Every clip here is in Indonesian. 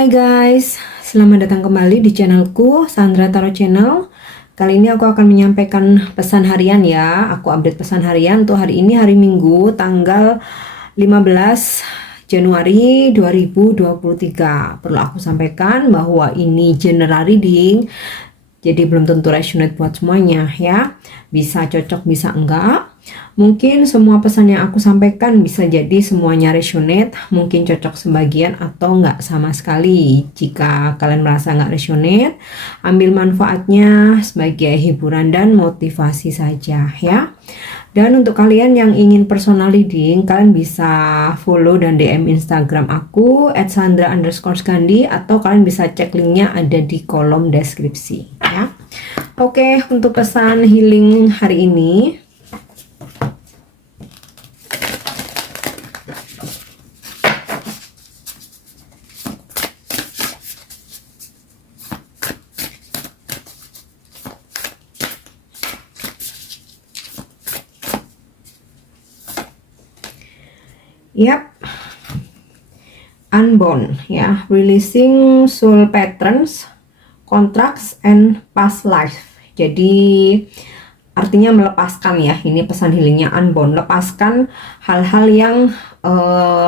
Hai guys, selamat datang kembali di channelku Sandra Tarot Channel. Kali ini aku akan menyampaikan pesan harian ya. Aku update pesan harian untuk hari ini, hari Minggu tanggal 15 Januari 2023. Perlu aku sampaikan bahwa ini general reading, jadi belum tentu resonate buat semuanya ya. Bisa cocok, bisa enggak. Mungkin semua pesan yang aku sampaikan bisa jadi semuanya resonate, mungkin cocok sebagian atau enggak sama sekali. Jika kalian merasa enggak resonate, ambil manfaatnya sebagai hiburan dan motivasi saja ya. Dan untuk kalian yang ingin personal reading, kalian bisa follow dan DM Instagram aku @sandra_skandi, atau kalian bisa cek linknya ada di kolom deskripsi ya. Oke, untuk pesan healing hari ini, yap, unbound ya, releasing soul patterns, contracts and past life. Jadi artinya melepaskan ya, ini pesan healingnya unbound, lepaskan hal-hal yang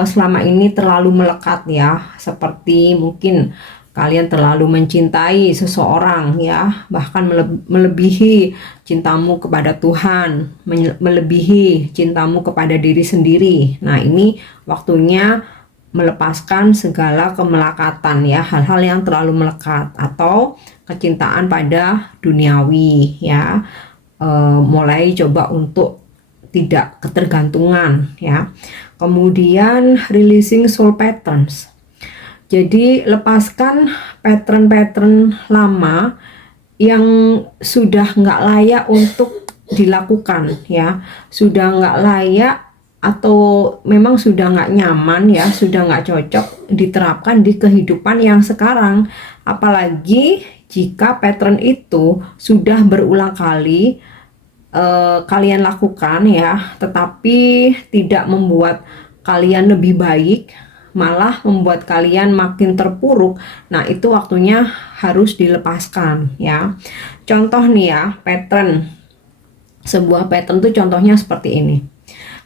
selama ini terlalu melekat ya, seperti mungkin kalian terlalu mencintai seseorang ya, bahkan melebihi cintamu kepada Tuhan, melebihi cintamu kepada diri sendiri. Nah, ini waktunya melepaskan segala kemelekatan ya, hal-hal yang terlalu melekat atau kecintaan pada duniawi ya. Mulai coba untuk tidak ketergantungan ya. Kemudian releasing soul patterns. Jadi lepaskan pattern-pattern lama yang sudah nggak layak untuk dilakukan ya, sudah nggak layak atau memang sudah nggak nyaman ya, sudah nggak cocok diterapkan di kehidupan yang sekarang. Apalagi jika pattern itu sudah berulang kali kalian lakukan ya, tetapi tidak membuat kalian lebih baik, malah membuat kalian makin terpuruk. Nah, itu waktunya harus dilepaskan ya. Contoh nih ya, pattern. Sebuah pattern tuh contohnya seperti ini.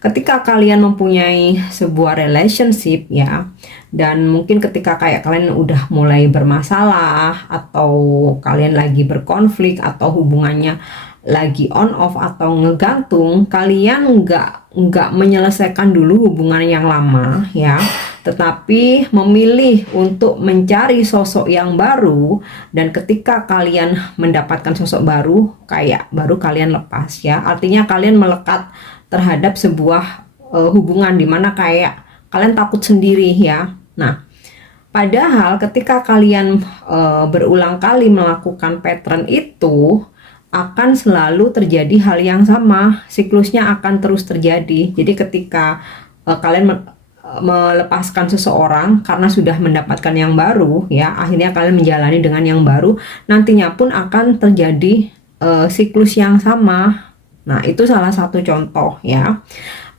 Ketika kalian mempunyai sebuah relationship ya, dan mungkin ketika kayak kalian udah mulai bermasalah, atau kalian lagi berkonflik, atau hubungannya lagi on off atau ngegantung, kalian nggak menyelesaikan dulu hubungan yang lama ya, tetapi memilih untuk mencari sosok yang baru. Dan ketika kalian mendapatkan sosok baru, kayak baru kalian lepas ya, artinya kalian melekat terhadap sebuah hubungan dimana kayak kalian takut sendiri ya. Nah, padahal ketika kalian berulang kali melakukan pattern itu, akan selalu terjadi hal yang sama, siklusnya akan terus terjadi. Jadi ketika kalian melepaskan seseorang karena sudah mendapatkan yang baru ya, akhirnya kalian menjalani dengan yang baru, nantinya pun akan terjadi siklus yang sama. Nah, itu salah satu contoh ya.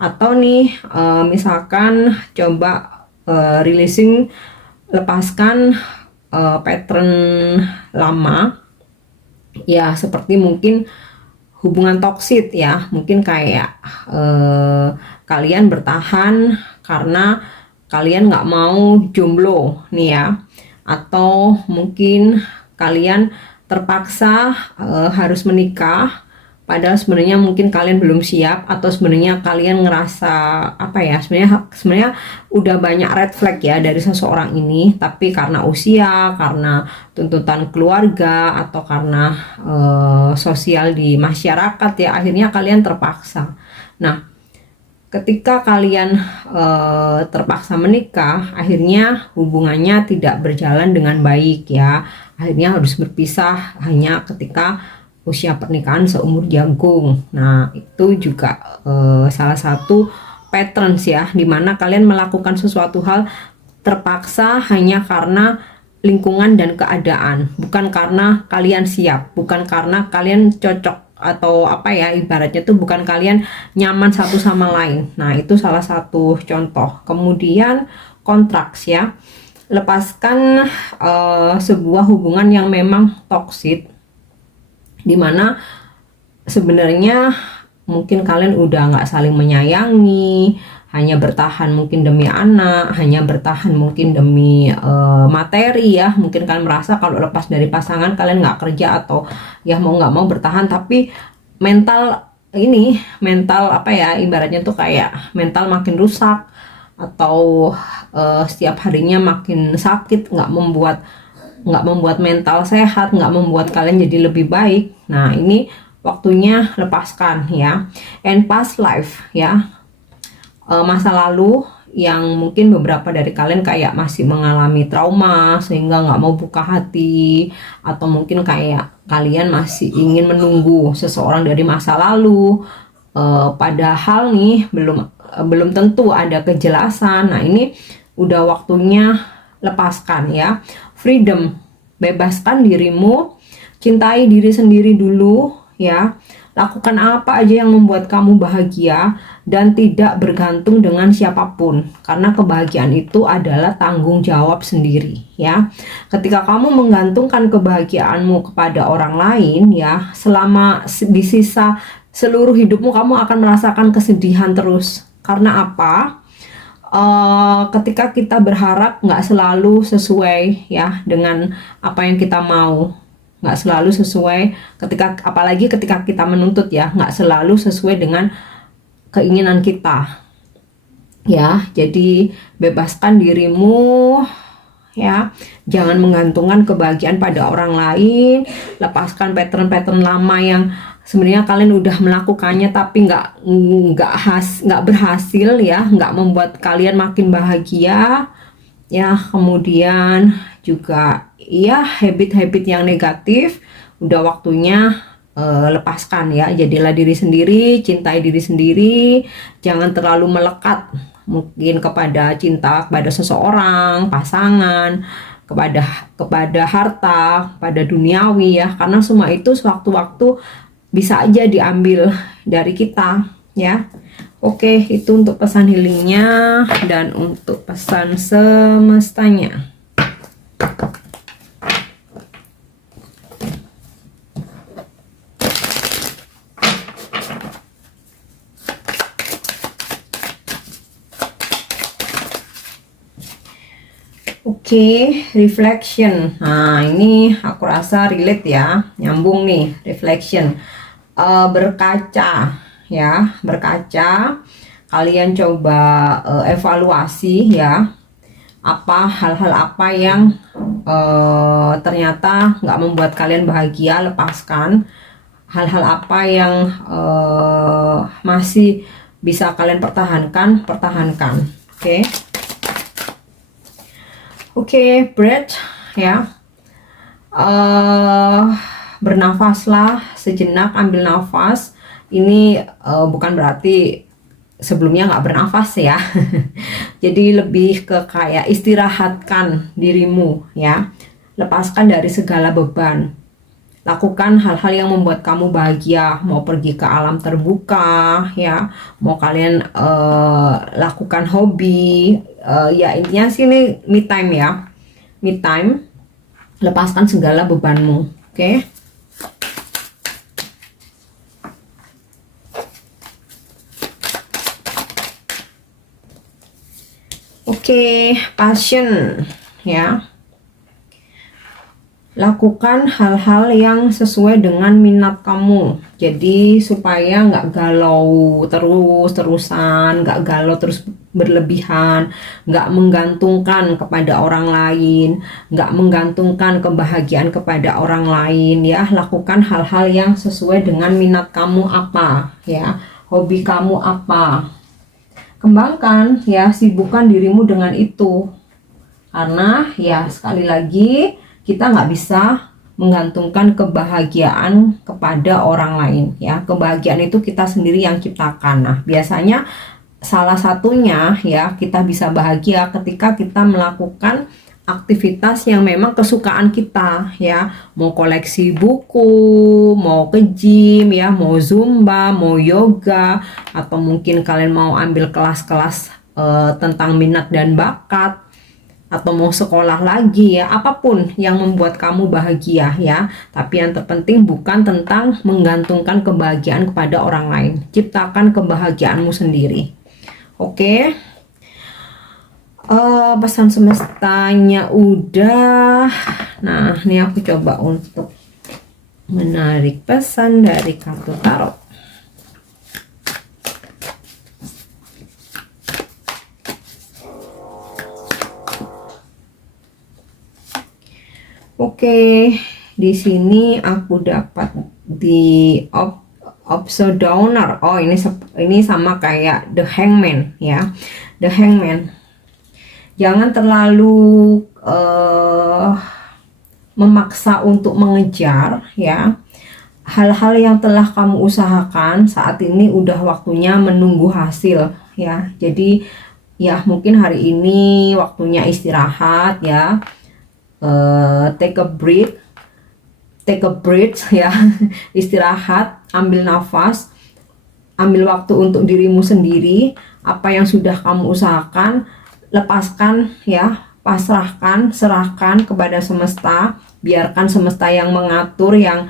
Atau nih misalkan coba releasing, lepaskan pattern lama ya, seperti mungkin hubungan toksit ya, mungkin kayak kalian bertahan karena kalian nggak mau jomblo nih ya, atau mungkin kalian terpaksa harus menikah padahal sebenarnya mungkin kalian belum siap, atau sebenarnya kalian ngerasa apa ya, sebenarnya udah banyak red flag ya dari seseorang ini, tapi karena usia, karena tuntutan keluarga, atau karena sosial di masyarakat ya, akhirnya kalian terpaksa. Nah, ketika kalian terpaksa menikah, akhirnya hubungannya tidak berjalan dengan baik ya, akhirnya harus berpisah hanya ketika usia pernikahan seumur jagung. Nah, itu juga salah satu patterns ya, dimana kalian melakukan sesuatu hal terpaksa hanya karena lingkungan dan keadaan, bukan karena kalian siap, bukan karena kalian cocok, atau apa ya, ibaratnya tuh bukan kalian nyaman satu sama lain. Nah, itu salah satu contoh. Kemudian kontraks ya, lepaskan sebuah hubungan yang memang toksik, dimana sebenarnya mungkin kalian udah nggak saling menyayangi, hanya bertahan mungkin demi anak, hanya bertahan mungkin demi materi ya. Mungkin kalian merasa kalau lepas dari pasangan kalian nggak kerja atau ya mau nggak mau bertahan, tapi mental apa ya, ibaratnya tuh kayak mental makin rusak, atau setiap harinya makin sakit, nggak membuat mental sehat, nggak membuat kalian jadi lebih baik. Nah, ini waktunya lepaskan ya. And past life ya, masa lalu yang mungkin beberapa dari kalian kayak masih mengalami trauma sehingga nggak mau buka hati, atau mungkin kayak kalian masih ingin menunggu seseorang dari masa lalu, padahal nih belum tentu ada kejelasan. Nah, ini udah waktunya lepaskan ya. Freedom, bebaskan dirimu, cintai diri sendiri dulu ya. Lakukan apa aja yang membuat kamu bahagia dan tidak bergantung dengan siapapun, karena kebahagiaan itu adalah tanggung jawab sendiri ya. Ketika kamu menggantungkan kebahagiaanmu kepada orang lain ya, selama di sisa seluruh hidupmu kamu akan merasakan kesedihan terus. Karena apa? Ketika kita berharap nggak selalu sesuai ya dengan apa yang kita mau, nggak selalu sesuai, apalagi ketika kita menuntut ya, nggak selalu sesuai dengan keinginan kita ya. Jadi bebaskan dirimu ya, jangan menggantungkan kebahagiaan pada orang lain. Lepaskan pattern-pattern lama yang sebenarnya kalian udah melakukannya tapi nggak berhasil ya, nggak membuat kalian makin bahagia ya. Kemudian juga ya, habit-habit yang negatif udah waktunya lepaskan ya. Jadilah diri sendiri, cintai diri sendiri, jangan terlalu melekat mungkin kepada cinta kepada seseorang, pasangan, kepada harta, pada duniawi ya, karena semua itu sewaktu-waktu bisa aja diambil dari kita ya. Oke, itu untuk pesan healingnya dan untuk pesan semestanya. Oke, reflection. Nah, ini aku rasa relate ya, nyambung nih, reflection. Berkaca ya, berkaca. Kalian coba evaluasi ya, hal-hal apa yang ternyata nggak membuat kalian bahagia, lepaskan. Hal-hal apa yang masih bisa kalian pertahankan. Oke, breath ya. Bernafaslah sejenak, ambil nafas. Ini bukan berarti sebelumnya nggak bernafas ya. Jadi lebih ke kayak istirahatkan dirimu ya. Lepaskan dari segala beban. Lakukan hal-hal yang membuat kamu bahagia. Mau pergi ke alam terbuka ya, mau kalian lakukan hobi ya, intinya sih ini me time ya, me time. Lepaskan segala bebanmu. Oke, passion ya. Lakukan hal-hal yang sesuai dengan minat kamu. Jadi supaya nggak galau terus-terusan, nggak galau terus berlebihan, nggak menggantungkan kepada orang lain, nggak menggantungkan kebahagiaan kepada orang lain ya. Lakukan hal-hal yang sesuai dengan minat kamu apa ya, hobi kamu apa. Kembangkan ya, sibukkan dirimu dengan itu. Karena ya sekali lagi, kita nggak bisa menggantungkan kebahagiaan kepada orang lain ya. Kebahagiaan itu kita sendiri yang ciptakan. Nah, biasanya salah satunya ya, kita bisa bahagia ketika kita melakukan aktivitas yang memang kesukaan kita ya. Mau koleksi buku, mau ke gym ya, mau zumba, mau yoga, atau mungkin kalian mau ambil kelas-kelas tentang minat dan bakat. atau mau sekolah lagi ya, apapun yang membuat kamu bahagia ya. Tapi yang terpenting bukan tentang menggantungkan kebahagiaan kepada orang lain. Ciptakan kebahagiaanmu sendiri. Oke. Pesan semestanya udah. Nah, ini aku coba untuk menarik pesan dari kartu tarot. Oke, di sini aku dapat di Upside Downer. Oh, ini sama kayak The Hangman ya. The Hangman. Jangan terlalu memaksa untuk mengejar ya. Hal-hal yang telah kamu usahakan saat ini udah waktunya menunggu hasil ya. Jadi ya mungkin hari ini waktunya istirahat ya. Take a breath ya. Istirahat, ambil nafas, ambil waktu untuk dirimu sendiri. Apa yang sudah kamu usahakan, lepaskan ya, pasrahkan, serahkan kepada semesta. Biarkan semesta yang mengatur, yang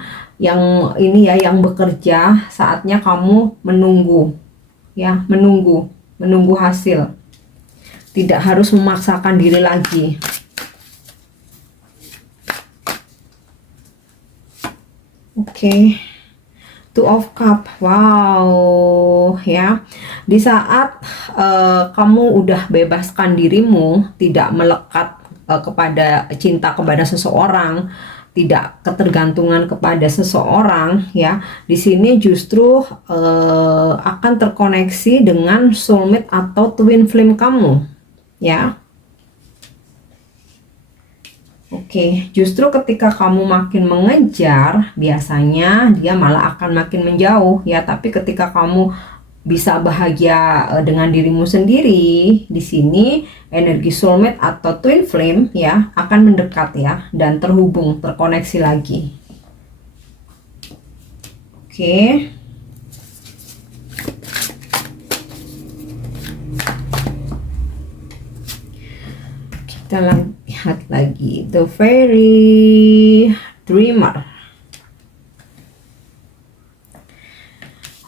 ini ya, yang bekerja. Saatnya kamu menunggu ya, menunggu hasil. Tidak harus memaksakan diri lagi. Oke. Two of Cup. Wow ya. Di saat kamu udah bebaskan dirimu, tidak melekat kepada cinta kepada seseorang, tidak ketergantungan kepada seseorang ya. Di sini justru akan terkoneksi dengan soulmate atau twin flame kamu ya. Oke, justru ketika kamu makin mengejar, biasanya dia malah akan makin menjauh ya. Tapi ketika kamu bisa bahagia dengan dirimu sendiri, di sini energi soulmate atau twin flame ya akan mendekat ya dan terhubung, terkoneksi lagi. Oke. Kita lihat lagi The Fairy Dreamer.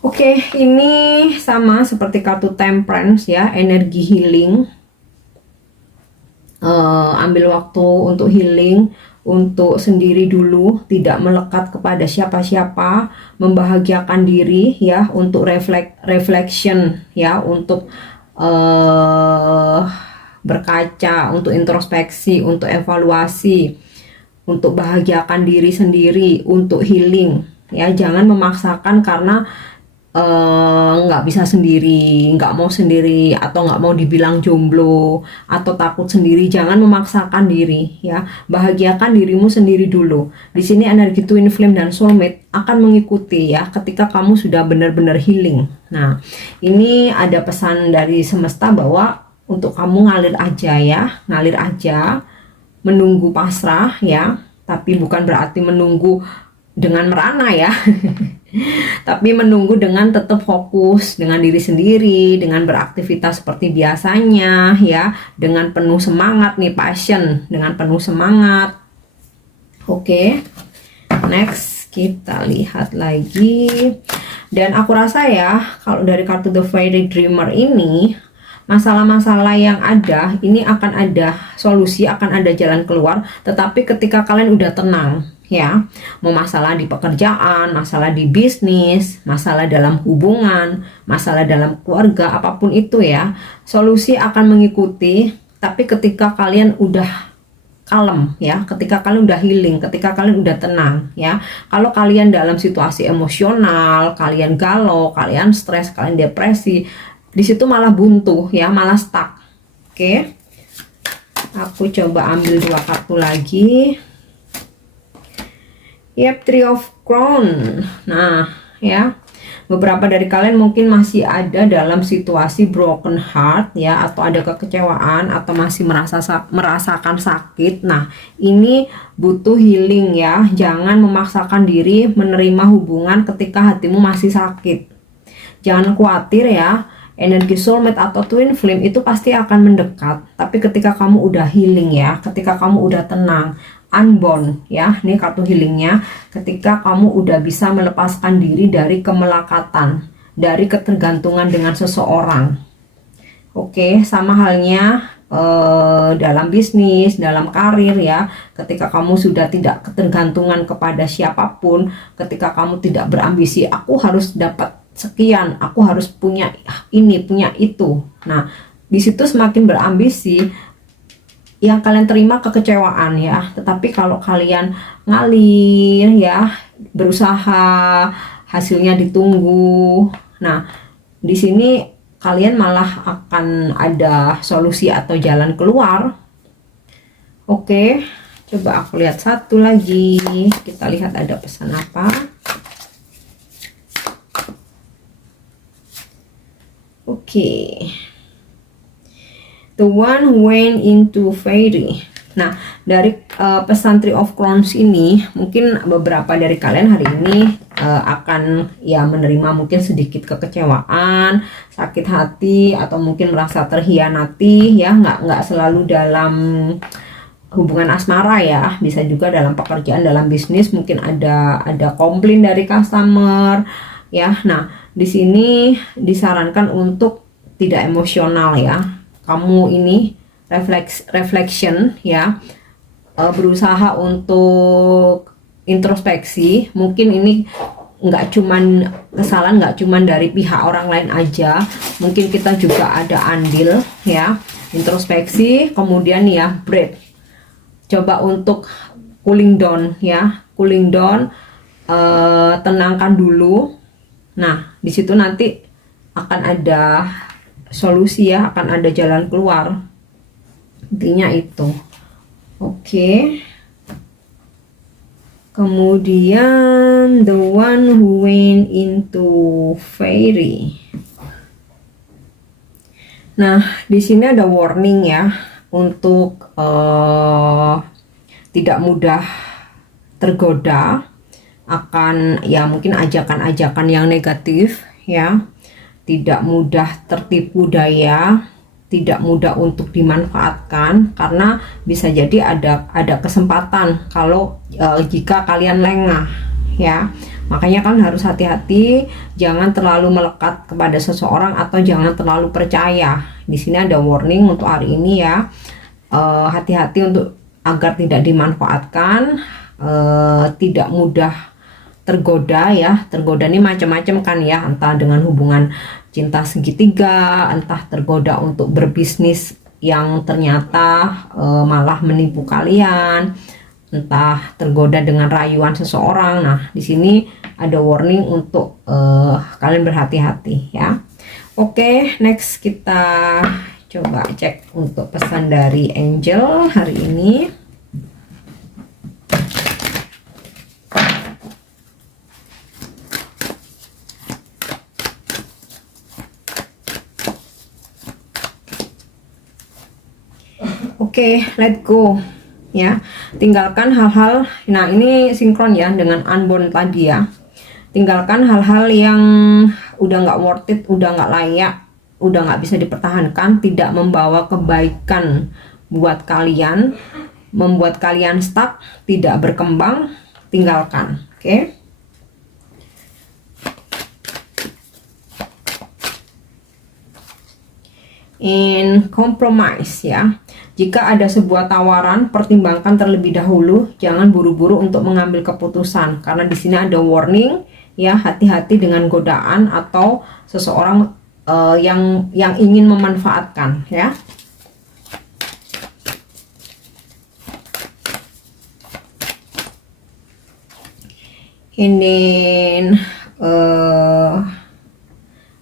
Oke, ini sama seperti kartu Temperance ya, energi healing. Ambil waktu untuk healing, untuk sendiri dulu, tidak melekat kepada siapa-siapa, membahagiakan diri ya, untuk reflection ya, untuk berkaca, untuk introspeksi, untuk evaluasi, untuk bahagiakan diri sendiri, untuk healing ya. Jangan memaksakan karena nggak bisa sendiri, nggak mau sendiri, atau nggak mau dibilang jomblo, atau takut sendiri. Jangan memaksakan diri ya. Bahagiakan dirimu sendiri dulu. Di sini energi twin flame dan soulmate akan mengikuti ya ketika kamu sudah benar-benar healing. Nah, ini ada pesan dari semesta bahwa untuk kamu ngalir aja ya, ngalir aja, menunggu pasrah ya, tapi bukan berarti menunggu dengan merana ya. Tapi menunggu dengan tetap fokus dengan diri sendiri, dengan beraktivitas seperti biasanya ya, dengan penuh semangat nih, passion, dengan penuh semangat. Oke. Next kita lihat lagi. Dan aku rasa ya, kalau dari kartu The Fairy Dreamer ini, masalah-masalah yang ada ini akan ada solusi, akan ada jalan keluar. Tetapi ketika kalian udah tenang ya, mau masalah di pekerjaan, masalah di bisnis, masalah dalam hubungan, masalah dalam keluarga, apapun itu ya, solusi akan mengikuti. Tapi ketika kalian udah kalem ya, ketika kalian udah healing, ketika kalian udah tenang ya. Kalau kalian dalam situasi emosional, kalian galau, kalian stres, kalian depresi, di situ malah buntu ya, malah stuck. Oke. Aku coba ambil 2 kartu lagi. Yep, Three of Crown. Nah, ya. Beberapa dari kalian mungkin masih ada dalam situasi broken heart ya, atau ada kekecewaan, atau masih merasakan sakit. Nah, ini butuh healing ya. Jangan memaksakan diri menerima hubungan ketika hatimu masih sakit. Jangan khawatir ya. energi soulmate atau twin flame itu pasti akan mendekat. Tapi ketika kamu udah healing ya, ketika kamu udah tenang, unbound ya, ini kartu healingnya, ketika kamu udah bisa melepaskan diri dari kemelekatan, dari ketergantungan dengan seseorang. Oke, sama halnya dalam bisnis, dalam karir ya, ketika kamu sudah tidak ketergantungan kepada siapapun, ketika kamu tidak berambisi, aku harus dapat sekian, aku harus punya ini, punya itu. Nah, di situ semakin berambisi, yang kalian terima kekecewaan ya. Tetapi kalau kalian ngalir ya, berusaha, hasilnya ditunggu. Nah, di sini kalian malah akan ada solusi atau jalan keluar. Oke, coba aku lihat satu lagi. Kita lihat ada pesan apa. Oke. The one who went into fairy. Nah, dari pesan Three of Crowns ini, mungkin beberapa dari kalian hari ini akan ya menerima mungkin sedikit kekecewaan, sakit hati, atau mungkin merasa terhianati ya. Nggak selalu dalam hubungan asmara ya, bisa juga dalam pekerjaan, dalam bisnis, mungkin ada komplain dari customer ya. Nah, di sini disarankan untuk tidak emosional ya. Kamu ini reflection ya, berusaha untuk introspeksi. Mungkin ini nggak cuman kesalahan, nggak cuman dari pihak orang lain aja, mungkin kita juga ada andil ya. Introspeksi, kemudian ya breath, coba untuk cooling down ya, cooling down, tenangkan dulu. Nah, di situ nanti akan ada solusi ya, akan ada jalan keluar. Intinya itu. Oke. Kemudian the one who went into fairy. Nah, di sini ada warning ya, untuk tidak mudah tergoda akan ya mungkin ajakan-ajakan yang negatif ya, tidak mudah tertipu daya, tidak mudah untuk dimanfaatkan, karena bisa jadi ada kesempatan kalau jika kalian lengah ya. Makanya kan harus hati-hati, jangan terlalu melekat kepada seseorang atau jangan terlalu percaya. Di sini ada warning untuk hari ini ya, hati-hati untuk agar tidak dimanfaatkan, tidak mudah tergoda ya. Tergoda ini macam-macam kan ya, entah dengan hubungan cinta segitiga, entah tergoda untuk berbisnis yang ternyata malah menipu kalian, entah tergoda dengan rayuan seseorang. Nah, di sini ada warning untuk kalian berhati-hati ya. Oke, next kita coba cek untuk pesan dari angel hari ini. Oke, let go ya. Tinggalkan hal-hal, nah ini sinkron ya dengan unbound tadi ya. Tinggalkan hal-hal yang udah nggak worth it, udah nggak layak, udah nggak bisa dipertahankan, tidak membawa kebaikan buat kalian, membuat kalian stuck, tidak berkembang. Tinggalkan. Oke. In compromise ya. Jika ada sebuah tawaran, pertimbangkan terlebih dahulu, jangan buru-buru untuk mengambil keputusan, karena di sini ada warning ya, hati-hati dengan godaan atau seseorang yang ingin memanfaatkan ya. Ini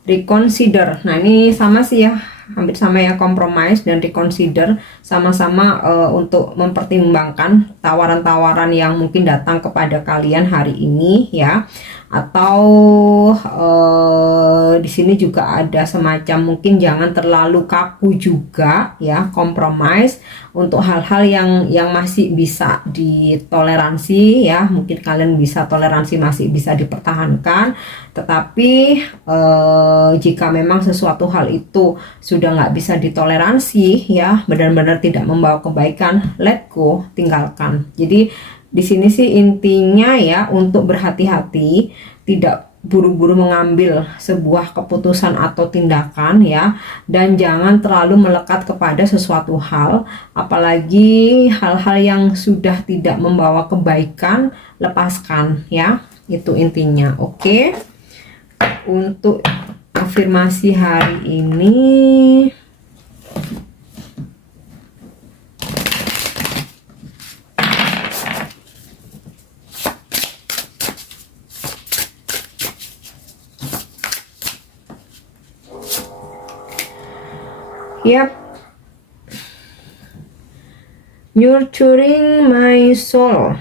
reconsider. Nah, ini sama sih ya, hampir sama ya, compromise dan reconsider, sama-sama untuk mempertimbangkan, tawaran-tawaran yang mungkin datang kepada kalian hari ini ya. Atau di sini juga ada semacam mungkin jangan terlalu kaku juga ya, compromise untuk hal-hal yang masih bisa ditoleransi ya. Mungkin kalian bisa toleransi, masih bisa dipertahankan, tetapi jika memang sesuatu hal itu sudah nggak bisa ditoleransi ya, benar-benar tidak membawa kebaikan, let go, tinggalkan. Jadi di sini sih intinya ya untuk berhati-hati, tidak buru-buru mengambil sebuah keputusan atau tindakan ya, dan jangan terlalu melekat kepada sesuatu hal, apalagi hal-hal yang sudah tidak membawa kebaikan, lepaskan ya, itu intinya. Oke, untuk afirmasi hari ini, yep, nurturing my soul.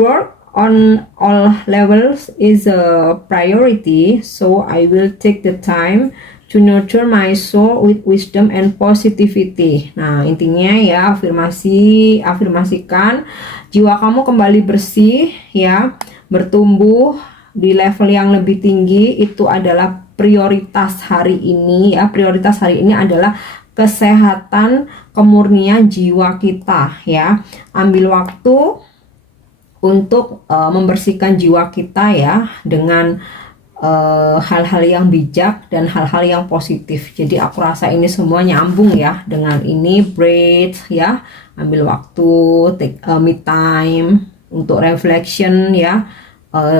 Work on all levels is a priority, so I will take the time to nurture my soul with wisdom and positivity. Nah, intinya ya, afirmasikan jiwa kamu kembali bersih ya, bertumbuh di level yang lebih tinggi. Itu adalah prioritas hari ini ya. Prioritas hari ini adalah kesehatan, kemurnian jiwa kita ya. Ambil waktu untuk membersihkan jiwa kita ya, dengan hal-hal yang bijak dan hal-hal yang positif. Jadi aku rasa ini semua nyambung ya dengan ini. Breathe ya, ambil waktu, take me time untuk reflection ya.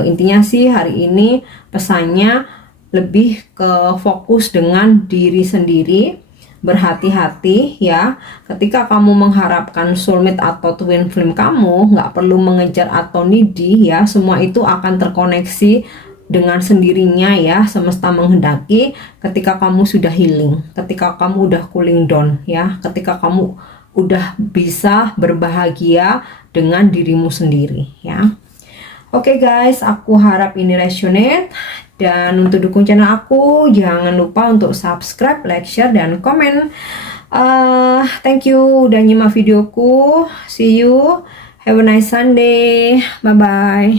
Intinya sih hari ini pesannya lebih ke fokus dengan diri sendiri, berhati-hati ya. Ketika kamu mengharapkan soulmate atau twin flame kamu, nggak perlu mengejar atau needy ya, semua itu akan terkoneksi dengan sendirinya ya, semesta menghendaki. Ketika kamu sudah healing, ketika kamu udah cooling down ya, ketika kamu udah bisa berbahagia dengan dirimu sendiri ya. Oke guys, aku harap ini resonate. Dan untuk dukung channel aku, jangan lupa untuk subscribe, like, share, dan komen. Thank you udah nyimak videoku. See you. Have a nice Sunday. Bye-bye.